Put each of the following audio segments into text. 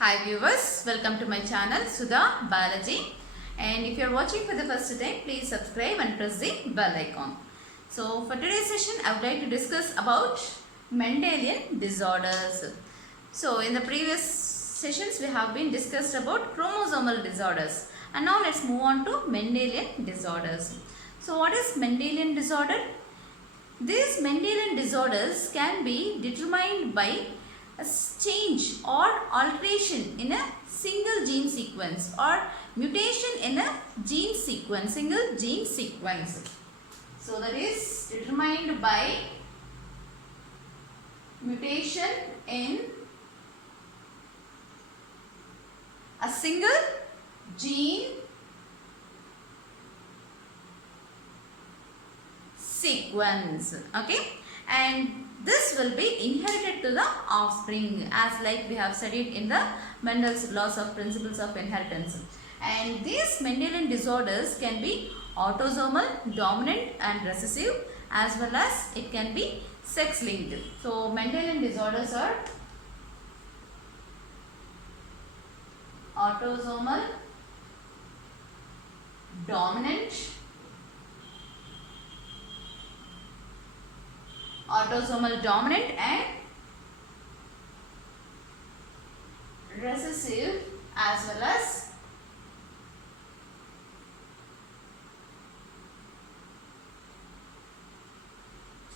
Hi viewers, welcome to my channel Sudha Biology, and if you are watching for the first time, please subscribe and press the bell icon. So for today's session, I would like to discuss about Mendelian disorders. So in the previous sessions, we have been discussed about chromosomal disorders, and now let's move on to Mendelian disorders. So what is Mendelian disorder? These Mendelian disorders can be determined by a change or alteration in a single gene sequence or mutation in a gene sequence, single gene sequence. So that is determined by mutation in a single gene sequence, okay, and this will be inherited to the offspring, as like we have studied in the Mendel's laws of principles of inheritance. And these Mendelian disorders can be autosomal, dominant and recessive, as well as it can be sex linked. So Mendelian disorders are autosomal, dominant, and recessive, as well as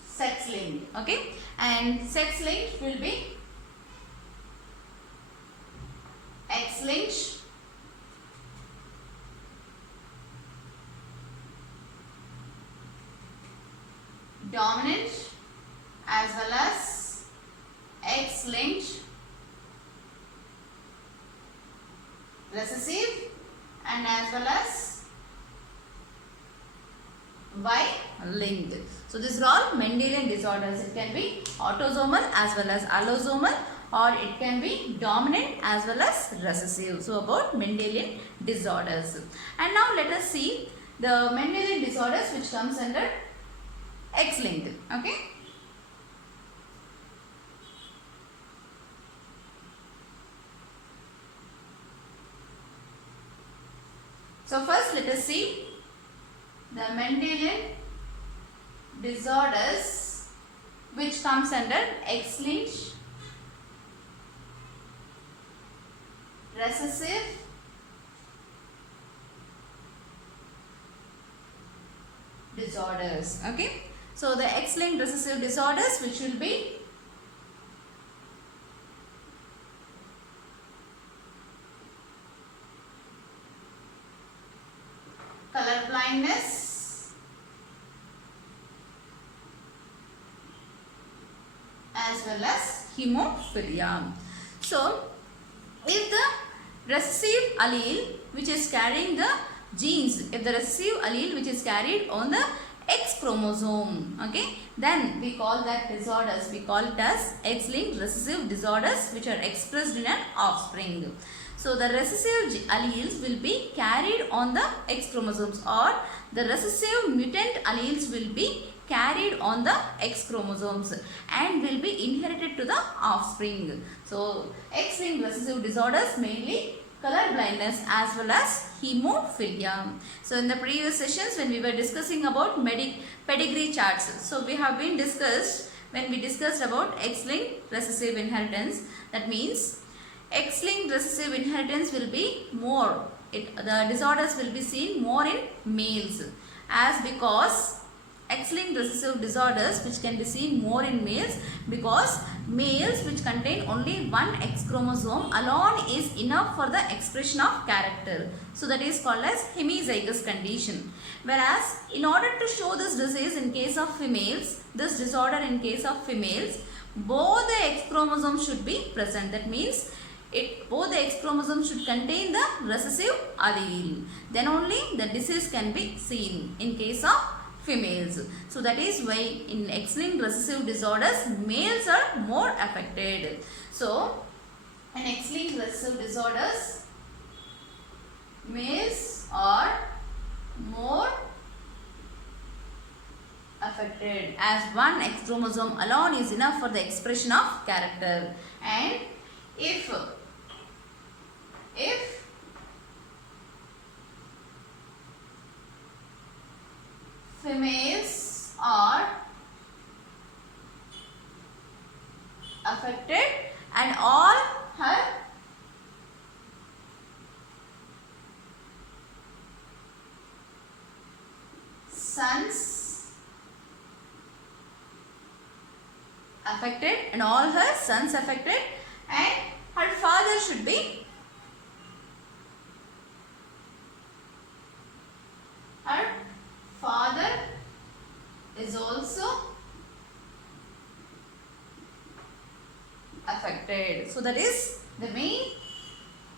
sex linked, okay, and sex linked will be X linked, dominant, as well as X linked, recessive, and as well as Y linked. So these are all Mendelian disorders. It can be autosomal as well as allosomal, or it can be dominant as well as recessive. So about Mendelian disorders. And now let us see the Mendelian disorders which comes under X linked, okay. So first let us see the Mendelian disorders which comes under X linked, recessive, disorders, okay. So the X linked recessive disorders which will be color blindness, as well as hemophilia. So if the recessive allele which is carrying the genes, if the recessive allele which is carried on the X chromosome, okay, then we call that disorders. We call it as X-linked recessive disorders which are expressed in an offspring. So the recessive alleles will be carried on the X chromosomes, or the recessive mutant alleles will be carried on the X chromosomes and will be inherited to the offspring. So X-linked recessive disorders mainly color blindness as well as hemophilia. So in the previous sessions when we were discussing about pedigree charts, so we have been discussed when we discussed about X-linked recessive inheritance. That means X-linked recessive inheritance will be more, the disorders will be seen more in males, as because X-linked recessive disorders which can be seen more in males, because males which contain only one X chromosome alone is enough for the expression of character. So that is called as hemizygous condition. Whereas in order to show this disease in case of females, this disorder in case of females, both the X chromosomes should be present. That means both the X chromosomes should contain the recessive allele. Then only the disease can be seen in case of females. So that is why in X-linked recessive disorders males are more affected. So in X-linked recessive disorders males are more affected, as one X chromosome alone is enough for the expression of character. And if if females are affected and all her sons affected and all her sons affected and her father should be her father is also affected. So that is the main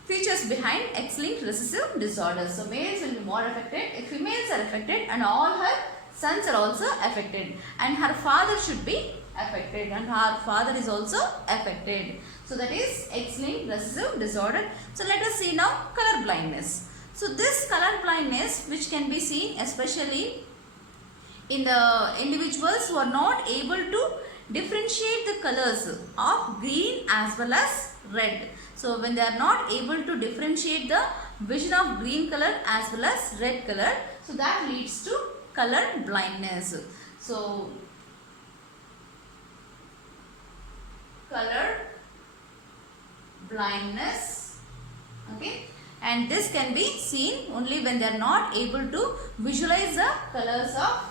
features behind X-linked recessive disorders. So males will be more affected if females are affected and all her sons are also affected and her father should be affected and her father is also affected. So that is X-linked recessive disorder. So let us see now color blindness. So this color blindness which can be seen especially in the individuals who are not able to differentiate the colors of green as well as red. So when they are not able to differentiate the vision of green color as well as red color, so that leads to color blindness. So color blindness, okay, and this can be seen only when they are not able to visualize the colors of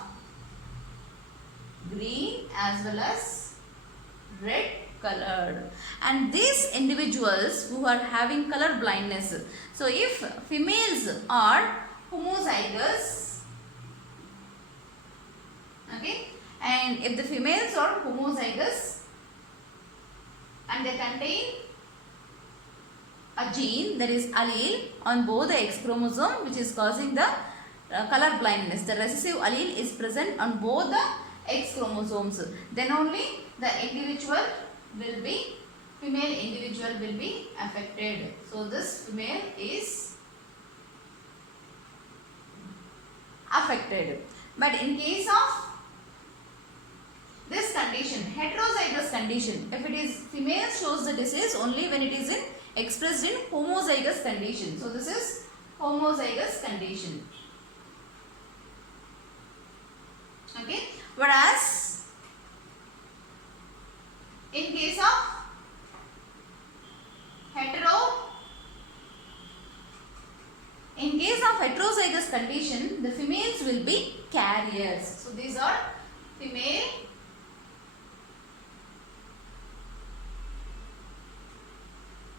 green as well as red colored. And these individuals who are having color blindness, so if females are homozygous, okay, and if the females are homozygous and they contain a gene, that is allele on both the X chromosome which is causing the color blindness, the recessive allele is present on both the X chromosomes, then only the individual will be, female individual will be affected. So this female is affected. But in case of this condition, heterozygous condition, if it is female shows the disease only when it is expressed in homozygous condition. So this is homozygous condition. Okay. Whereas in case of heterozygous condition, the females will be carriers. So these are female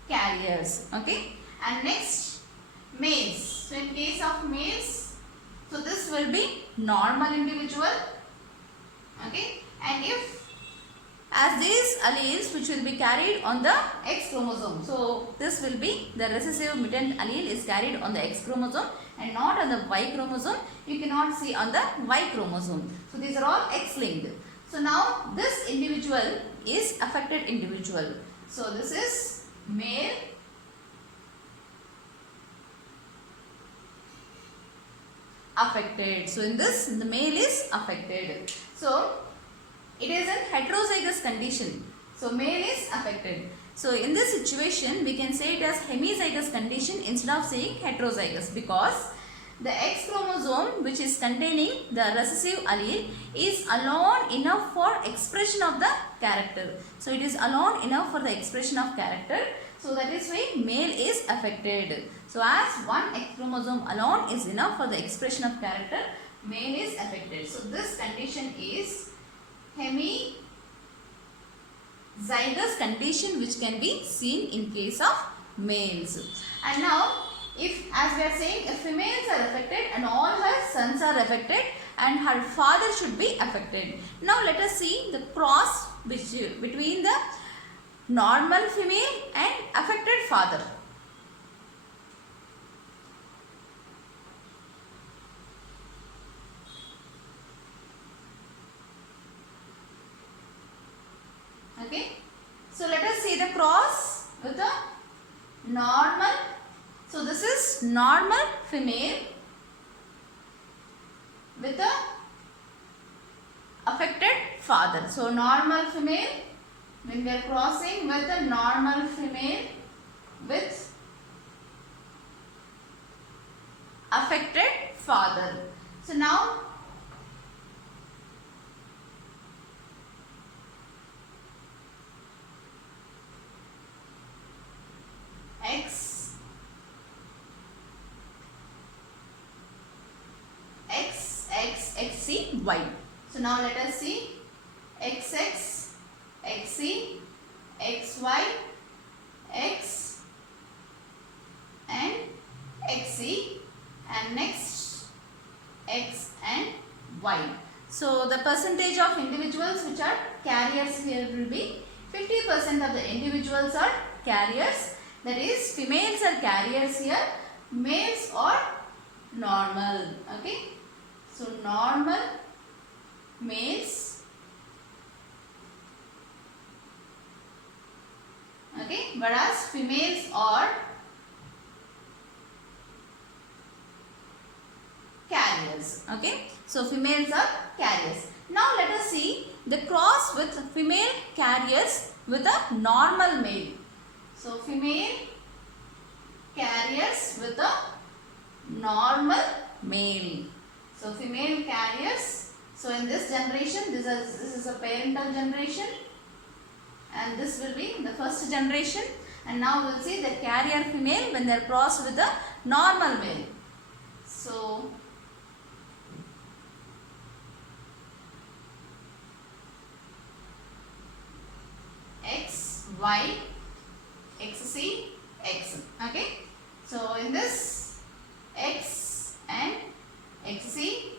carriers. Okay. And next, males. So in case of males, so this will be normal individual. Okay, and if as these alleles which will be carried on the X chromosome, so this will be the recessive mutant allele is carried on the X chromosome and not on the Y chromosome. You cannot see on the Y chromosome. So these are all X linked. So now this individual is affected individual. So this is male affected. So in this, the male is affected. So it is in heterozygous condition. So male is affected. So in this situation, we can say it as hemizygous condition instead of saying heterozygous, because the X chromosome which is containing the recessive allele is alone enough for expression of the character. So it is alone enough for the expression of character. So that is why male is affected. So as one X chromosome alone is enough for the expression of character, male is affected. So this condition is hemizygous condition which can be seen in case of males. And now if, as we are saying, if females are affected and all her sons are affected and her father should be affected. Now let us see the cross between the normal female and affected father. Okay. So let us see the cross with the normal. So this is normal female with the affected father. So normal female, when we are crossing with a normal female with affected father. So now XC, Y. So now let us see XX, XC, XY, X and XC, and next X and Y. So the percentage of individuals which are carriers here will be 50% of the individuals are carriers, that is females are carriers here, males are normal. Okay, so normal males, okay, whereas females are carriers. Okay, so females are carriers. Now let us see the cross with female carriers with a normal male. So female carriers with a normal male. So female carriers. So in this generation, this is a parental generation, and this will be the first generation. And now we will see the carrier female when they are crossed with a normal male. So X, Y, XC, X. Okay. So in this X and XC,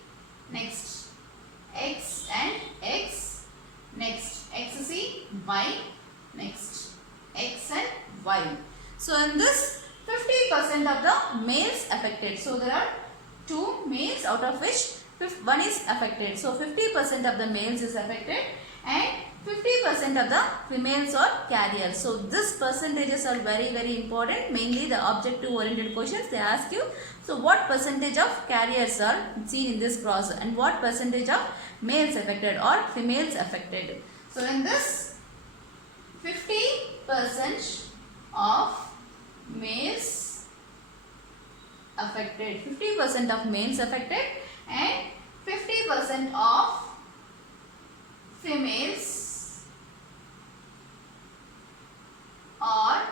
next X and X, next XC, Y, next X and Y. So in this 50% of the males affected. So there are 2 males out of which one is affected. So 50% of the males is affected and 50% of the females are carriers. So these percentages are very important. Mainly the objective oriented questions they ask you. So what percentage of carriers are seen in this cross and what percentage of males affected or females affected. So in this 50% of males affected, 50% of males affected and 50% of females are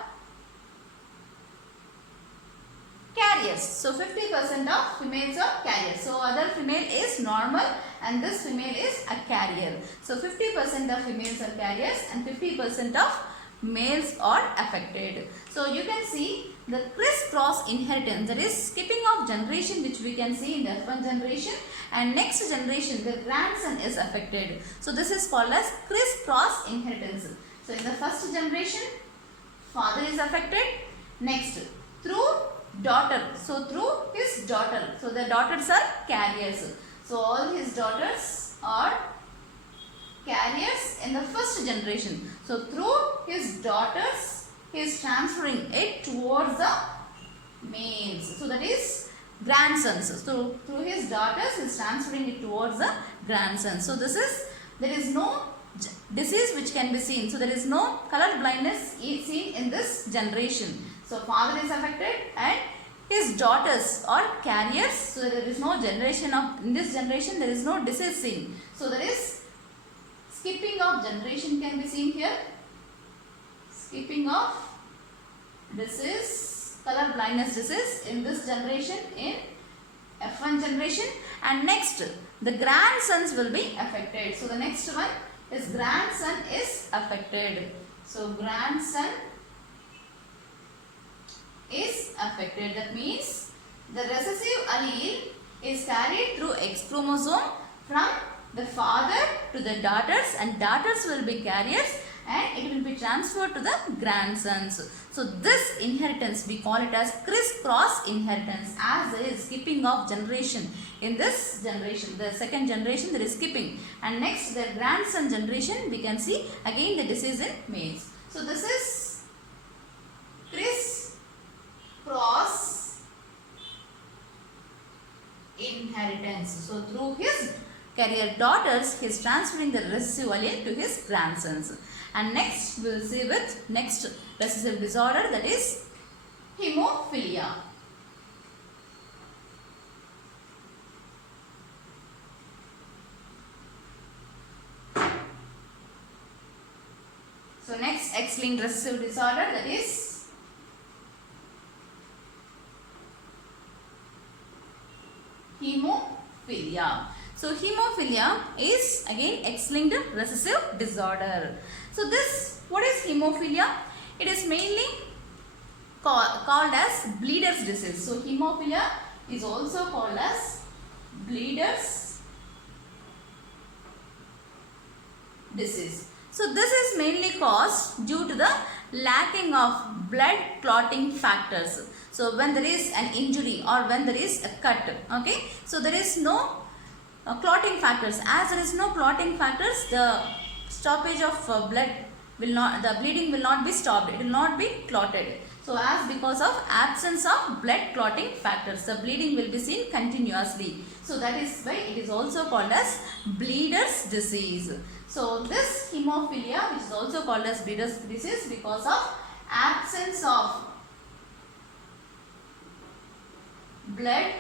carriers. So 50% of females are carriers. So other female is normal and this female is a carrier. So 50% of females are carriers and 50% of males are affected. So you can see the crisscross inheritance, that is skipping of generation, which we can see in the F1 generation, and next generation the grandson is affected. So this is called as crisscross inheritance. So in the first generation father is affected, next through daughter, so through his daughter, so the daughters are carriers. So all his daughters are carriers in the first generation. So through his daughters he is transferring it towards the males, so that is grandsons. So through his daughters he is transferring it towards the grandsons. So this is, there is no disease which can be seen. So there is no color blindness seen in this generation. So father is affected and his daughters are carriers. So there is no generation of, in this generation there is no disease seen. So there is skipping of generation can be seen here. Skipping of disease, color blindness disease in this generation, in F1 generation, and next the grandsons will be affected. So the next one is grandson is affected. So grandson is affected. That means the recessive allele is carried through X chromosome from the father to the daughters, and daughters will be carriers and it will be transferred to the grandsons. So this inheritance we call it as crisscross inheritance, as there is skipping of generation in this generation. The second generation there is skipping, and next the grandson generation we can see again the disease in males. So this is crisscross inheritance. So through his carrier daughters he is transferring the recessive allele to his grandsons. And next we will see with next recessive disorder, that is hemophilia. X-linked recessive disorder, that is hemophilia. So hemophilia is again X-linked recessive disorder. So this, what is hemophilia? It is mainly called as bleeder's disease. So hemophilia is also called as bleeder's disease. So this is mainly caused due to the lacking of blood clotting factors. So when there is an injury or when there is a cut, okay, so there is no clotting factors. As there is no clotting factors, the stoppage of blood will not, the bleeding will not be stopped, it will not be clotted. So as because of absence of blood clotting factors, the bleeding will be seen continuously. So that is why it is also called as bleeder's disease. So this hemophilia, which is also called as bleeder's disease, because of absence of blood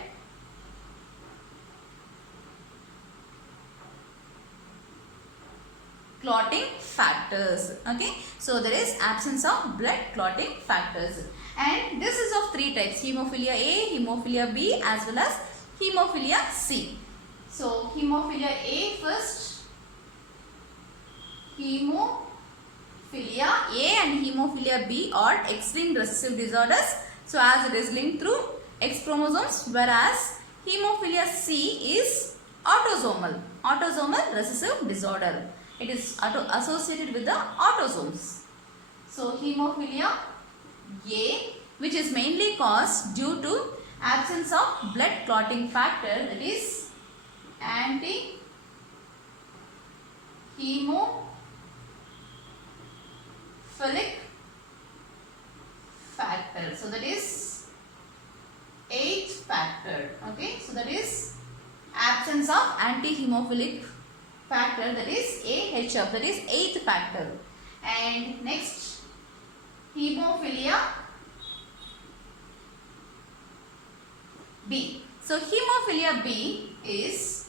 clotting factors. Okay, so there is absence of blood clotting factors, and this is of three types: hemophilia A, hemophilia B, as well as hemophilia C. So hemophilia A first. Hemophilia A and hemophilia B are X-linked recessive disorders. So as it is linked through X chromosomes, whereas hemophilia C is autosomal recessive disorder. It is associated with the autosomes. So hemophilia A, which is mainly caused due to absence of blood clotting factor, that is anti-hemophilic factor. So that is 8th factor. Okay, so that is absence of anti-hemophilic factor, that is AHF, that is 8th factor. And next, hemophilia B. So hemophilia B is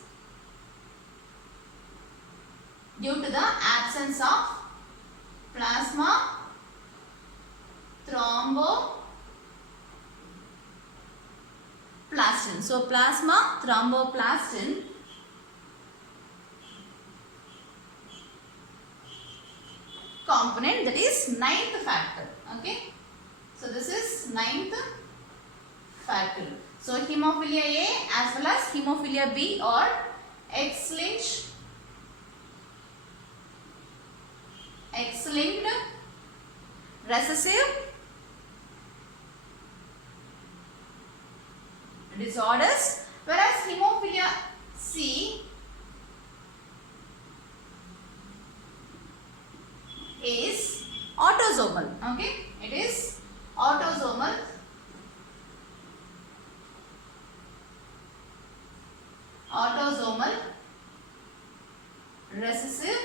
due to the absence of plasma thromboplastin. So plasma thromboplastin component, that is 9th factor. Okay, so this is 9th factor. So hemophilia A as well as hemophilia B are X-linked recessive disorders, whereas hemophilia C is autosomal. Okay, it is autosomal recessive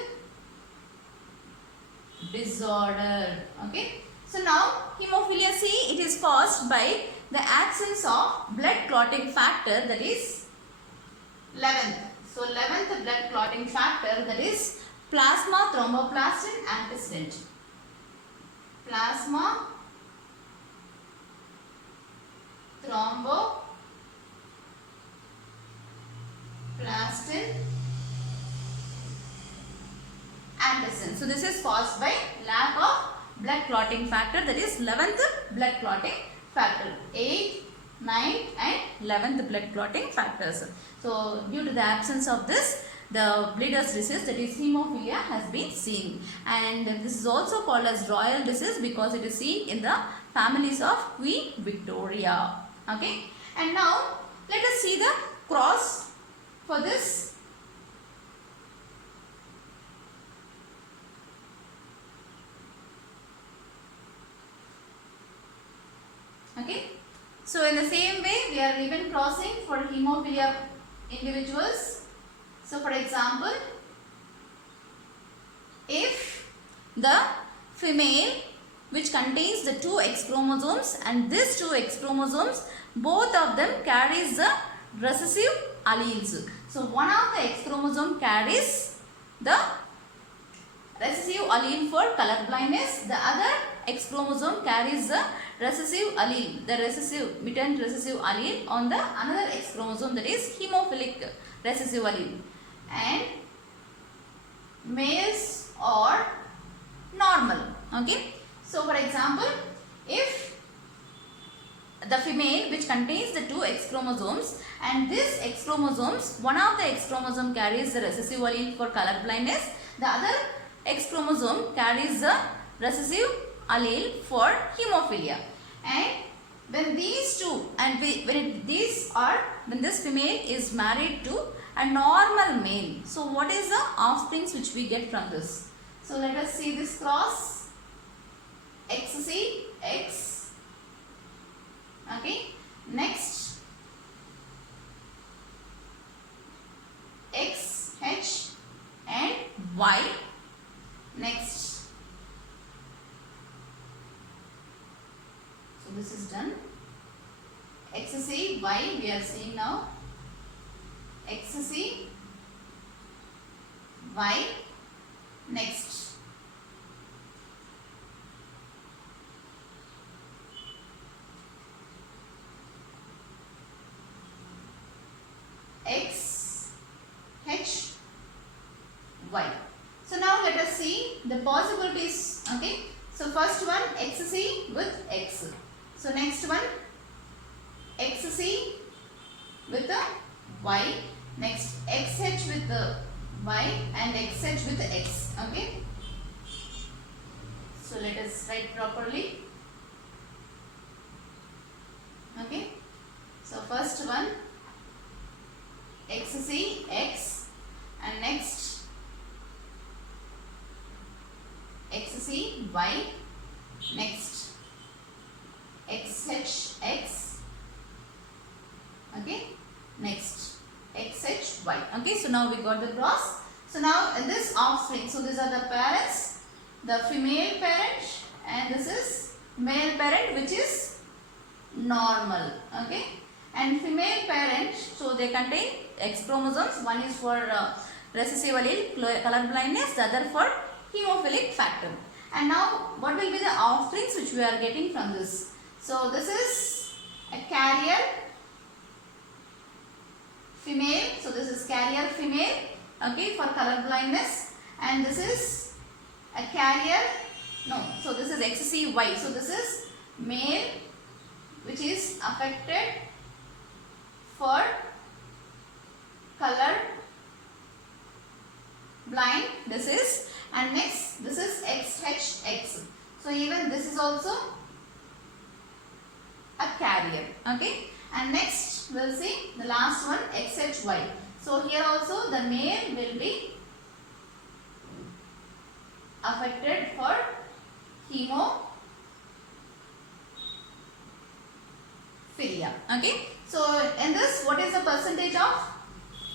disorder. Okay, so now hemophilia C, it is caused by the absence of blood clotting factor, that is 11th. So 11th blood clotting factor, that is plasma thromboplastin antecedent. Plasma thromboplastin antecedent. So this is caused by lack of blood clotting factor, that is 11th blood clotting factor. 8th, 9th and 11th blood clotting factors. So due to the absence of this, the bleeder's disease, that is hemophilia, has been seen, and this is also called as royal disease because it is seen in the families of Queen Victoria. Okay, and now let us see the cross for this. Okay, so in the same way we are even crossing for hemophilia individuals. So for example, if the female which contains the 2 X chromosomes, and these 2 X chromosomes, both of them carries the recessive alleles. So one of the X chromosome carries the recessive allele for color blindness. The other X chromosome carries the recessive allele, the recessive mutant recessive allele on the another X chromosome, that is hemophilic recessive allele. And males are normal. Okay. So for example, if the female which contains the two X chromosomes, and this X chromosomes, one of the X chromosome carries the recessive allele for color blindness, the other X chromosome carries the recessive allele for hemophilia. And when these two, and when this female is married to a normal male, so what is the offsprings which we get from this? So let us see this cross, XC, X. Okay. Next, X, H and Y. Next. So this is done. XC, Y we are seeing now. XC, Y. Next. X, H, Y. So now let us see the possibilities. Okay. So first one, XC with X. So next one, XC with the Y. Next, XH with the Y and XH with the X. Okay. So let us write properly. Okay. So first one, XC, X, and next XC, Y, next XH, X, okay, next XH, Y. Okay, so now we got the cross. So now in this offspring, so these are the parents, the female parent, and this is male parent which is normal. Okay. And female parent, so they contain X chromosomes. One is for recessive allele, color blindness, the other for hemophilic factor. And now what will be the offsprings which we are getting from this? So this is a carrier female. So this is carrier female, okay, for color blindness. And this is a carrier, no, so this is XCY. So this is male which is affected for color blind, this is, and next this is XHX. So even this is also a carrier. Okay. And next we'll see the last one, XHY. So here also the male will be affected for hemophilia. Okay. So in this, what is the percentage of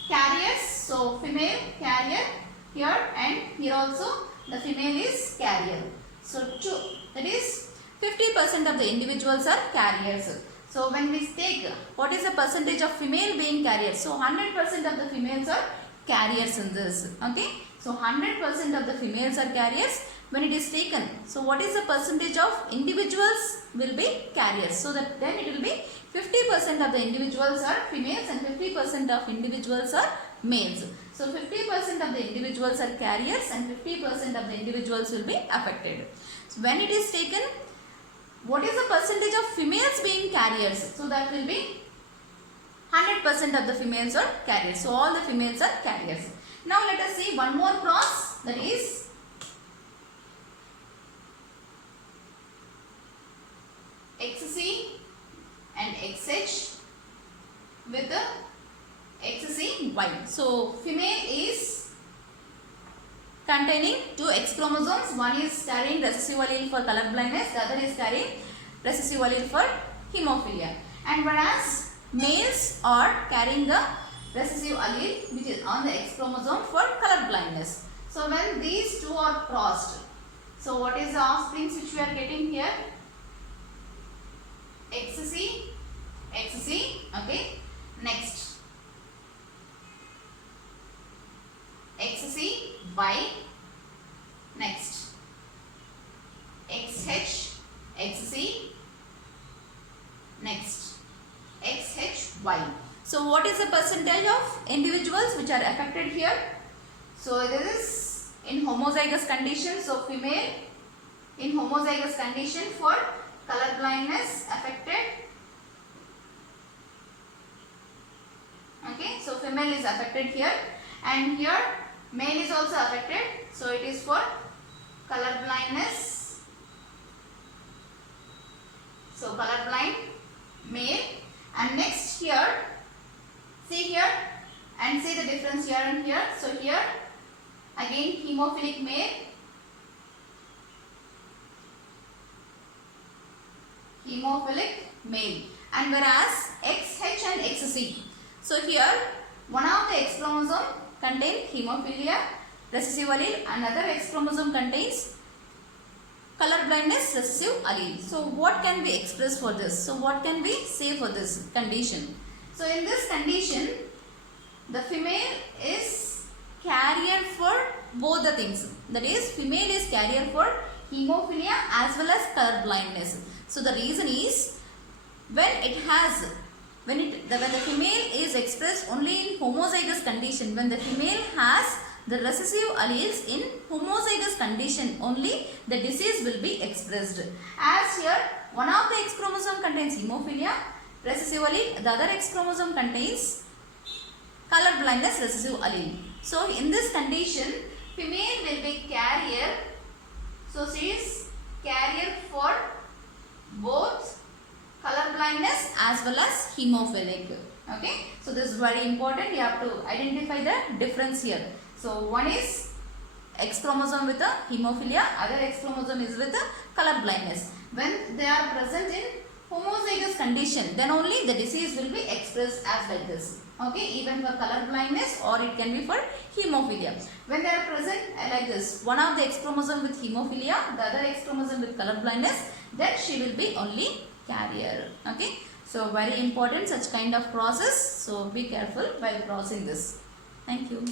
carriers? So female carrier here, and here also the female is carrier. So that is 50% of the individuals are carriers. So when we take what is the percentage of female being carriers? So 100% of the females are carriers in this. Okay. So 100% of the females are carriers when it is taken. So what is the percentage of individuals will be carriers? So that then it will be 50% of the individuals are females and 50% of individuals are males. So 50% of the individuals are carriers and 50% of the individuals will be affected. So when it is taken, what is the percentage of females being carriers? So that will be 100% of the females are carriers. So all the females are carriers. Now let us see one more cross, that is XC and XH with the XCY. So female is containing two X chromosomes. One is carrying recessive allele for color blindness, the other is carrying recessive allele for hemophilia. And whereas males are carrying the recessive allele which is on the X chromosome for color blindness. So when these two are crossed, so what is the offsprings which we are getting here? XC, okay. Next XC, Y. XC. Next, XHY. So what is the percentage of individuals which are affected here? So this is in homozygous condition. So female in homozygous condition for color blindness affected. Okay, so female is affected here, and here male is also affected. So it is for color blindness. So color blind male. And next here, see here and see the difference here and here. So here again hemophilic male, hemophilic male, and whereas XH and XC. So here one of the X chromosome contains hemophilia recessive allele, another X chromosome contains color blindness recessive allele. So what can be expressed for this? So what can we say for this condition? So in this condition, the female is carrier for both the things. That is, female is carrier for hemophilia as well as color blindness. So the reason is when the female is expressed only in homozygous condition, when the female has the recessive alleles in homozygous condition only, the disease will be expressed. As here one of the X chromosome contains hemophilia recessive allele, the other X chromosome contains color blindness recessive allele. So in this condition, female will be carrier. So she is carrier for both color blindness as well as hemophilic. Okay, so this is very important. You have to identify the difference here. So one is X chromosome with a hemophilia, other X chromosome is with a color blindness. When they are present in homozygous condition, then only the disease will be expressed as like this. Okay, even for color blindness, or it can be for hemophilia. When they are present like this, one of the X chromosome with hemophilia, the other X chromosome with color blindness, then she will be only carrier. Okay, so very important such kind of process. So be careful while crossing this. Thank you.